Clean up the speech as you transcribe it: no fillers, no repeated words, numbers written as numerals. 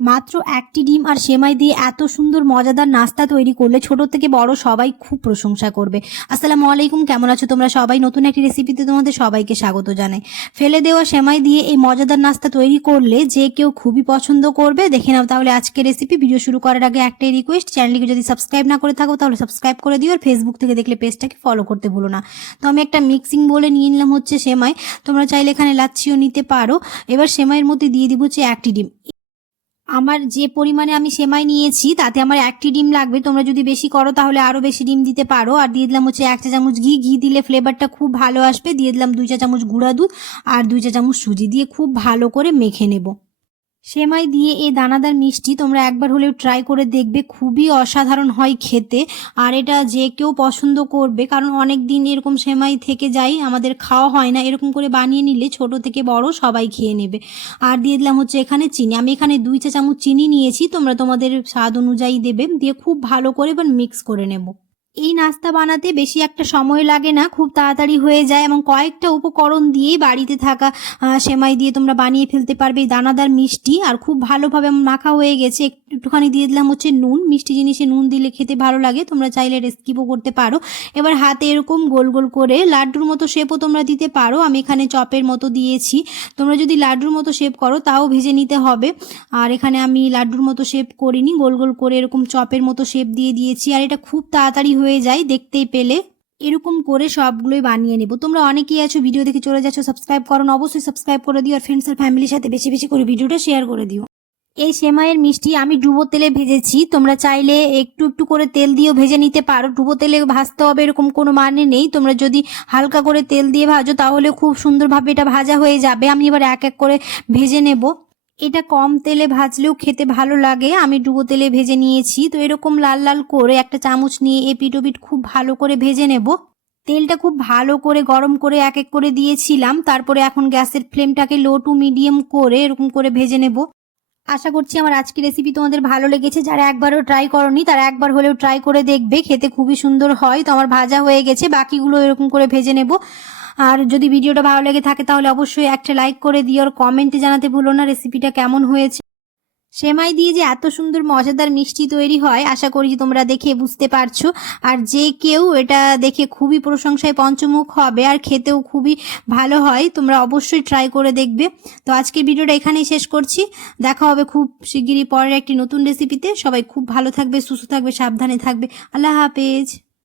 মাত্র একটি ডিম আর সেমাই দিয়ে এত সুন্দর মজাদার নাস্তা তৈরি করলে ছোট থেকে বড় সবাই খুব প্রশংসা করবে। আসসালামু আলাইকুম, কেমন আছো তোমরা সবাই? নতুন একটি রেসিপিতে তোমাদের সবাইকে স্বাগত জানাই। ফেলে দেওয়া সেমাই দিয়ে এই মজাদার নাস্তা তৈরি করলে যে কেউ খুবই পছন্দ করবে। দেখে নাও তাহলে আজকের রেসিপি। ভিডিও শুরু করার আগে একটাই রিকোয়েস্ট, চ্যানেলটিকে যদি সাবস্ক্রাইব না করে থাকো তাহলে সাবস্ক্রাইব করে দিও, আর ফেসবুক থেকে দেখলে পেজটাকে ফলো করতে ভুলো না। তো আমি একটা মিক্সিং বলে নিয়ে নিলাম হচ্ছে সেমাই, তোমরা চাইলে এখানে লাচ্ছিও নিতে পারো। এবার সেমাইয়ের মধ্যে দিয়ে দিব হচ্ছে একটি ডিম। আমার যে পরিমাণে আমি সেমাই নিয়েছি তাতে আমার একটি ডিম লাগবে। তোমরা যদি বেশি করো তাহলে আরও বেশি ডিম দিতে পারো। আর দিয়ে দিলাম হচ্ছে 1 চা চামচ ঘি। ঘি দিলে ফ্লেভারটা খুব ভালো আসবে। দিয়ে দিলাম 2 চা চামচ গুঁড়া দুধ আর 2 চা চামচ সুজি দিয়ে খুব ভালো করে মেখে নেব। সেমাই দিয়ে এই দানাদার মিষ্টি তোমরা একবার হলেও ট্রাই করে দেখবে, খুবই অসাধারণ হয় খেতে। আর এটা যে কেউ পছন্দ করবে, কারণ অনেক দিন এরকম সেমাই থেকে যায়, আমাদের খাওয়া হয় না। এরকম করে বানিয়ে নিলে ছোট থেকে বড় সবাই খেয়ে নেবে। আর দিয়ে দিলাম হচ্ছে এখানে চিনি। আমি এখানে 2 চা চামচ চিনি নিয়েছি, তোমরা তোমাদের স্বাদ অনুযায়ী দেবে। দিয়ে খুব ভালো করে এবার মিক্স করে নেব। এই নাস্তা বানাতে বেশি একটা সময় লাগে না, খুব তাড়াতাড়ি হয়ে যায় এবং কয়েকটা উপকরণ দিয়েই বাড়িতে থাকা সেমাই দিয়ে তোমরা বানিয়ে ফেলতে পারবে এই দানাদার মিষ্টি। আর খুব ভালোভাবে মাখা হয়ে গেছে। একটুখানি দিয়ে দিলাম হচ্ছে নুন। মিষ্টি জিনিসে নুন দিলে খেতে ভালো লাগে, তোমরা চাইলে স্কিপও করতে পারো। এবার হাতে এরকম গোল গোল করে লাড্ডুর মতো শেপও তোমরা দিতে পারো। আমি এখানে চপের মতো দিয়েছি, তোমরা যদি লাড্ডুর মতো শেপ করো তাও ভেজে নিতে হবে। আর এখানে আমি লাড্ডুর মতো শেপ করিনি, গোল গোল করে এরকম চপের মতো শেপ দিয়ে দিয়েছি। আর এটা খুব তাড়াতাড়ি হয়ে যায়, দেখতেই পেলে। এরকম করে সবগুলোই বানিয়ে নেব। তোমরা অনেকেই আছো ভিডিও দেখে চলে যাচ্ছ, সাবস্ক্রাইব করো না, অবশ্যই সাবস্ক্রাইব করে দিও। আর ফ্রেন্ডস আর ফ্যামিলির সাথে বেশি বেশি করে ভিডিওটা শেয়ার করে দিও। এই সেমাইয়ের মিষ্টি আমি ডুবো তেলে ভেজেছি, তোমরা চাইলে একটু একটু করে তেল দিয়েও ভেজে নিতে পারো। ডুবো তেলে ভাজতে হবে এরকম কোনো মানে নেই, তোমরা যদি হালকা করে তেল দিয়ে ভাজো তাহলে খুব সুন্দরভাবে এটা ভাজা হয়ে যাবে। আমি এবার এক এক করে ভেজে নেব। এটা কম তেলে ভাজলেও খেতে ভালো লাগে, আমি ডুবো তেলে ভেজে নিয়েছি। তো এরকম লাল লাল করে একটা চামচ নিয়ে এপিট ওপিট খুব ভালো করে ভেজে নেব। তেলটা খুব ভালো করে গরম করে এক এক করে দিয়েছিলাম। তারপরে এখন গ্যাসের ফ্লেমটাকে লো টু মিডিয়াম করে এরকম করে ভেজে নেব। আশা করছি আমার আজকের রেসিপি তোমাদের ভালো লেগেছে। যারা একবারও ট্রাই করনি তারা একবার হলেও ট্রাই করে দেখবে, খেতে খুবই সুন্দর হয়। তো আমার ভাজা হয়ে গেছে, বাকিগুলো এরকম করে ভেজে নেব। আর যদি ভিডিওটা ভালো লেগে থাকে তাহলে অবশ্যই একটা লাইক করে দিও, আর কমেন্টে জানাতে ভুলো না রেসিপিটা কেমন হয়েছে। সেমাই দিয়ে যে এত সুন্দর মজাদার মিষ্টি তৈরি হয় আশা করি যে তোমরা দেখে বুঝতে পারছো। আর যে কেউ এটা দেখে খুবই প্রশংসায় পঞ্চমুখ হবে, আর খেতেও খুবই ভালো হয়। তোমরা অবশ্যই ট্রাই করে দেখবে। তো আজকের ভিডিওটা এখানেই শেষ করছি। দেখা হবে খুব শিগগিরই পরের একটি নতুন রেসিপিতে। সবাই খুব ভালো থাকবে, সুস্থ থাকবে, সাবধানে থাকবে। আল্লাহ হাফেজ।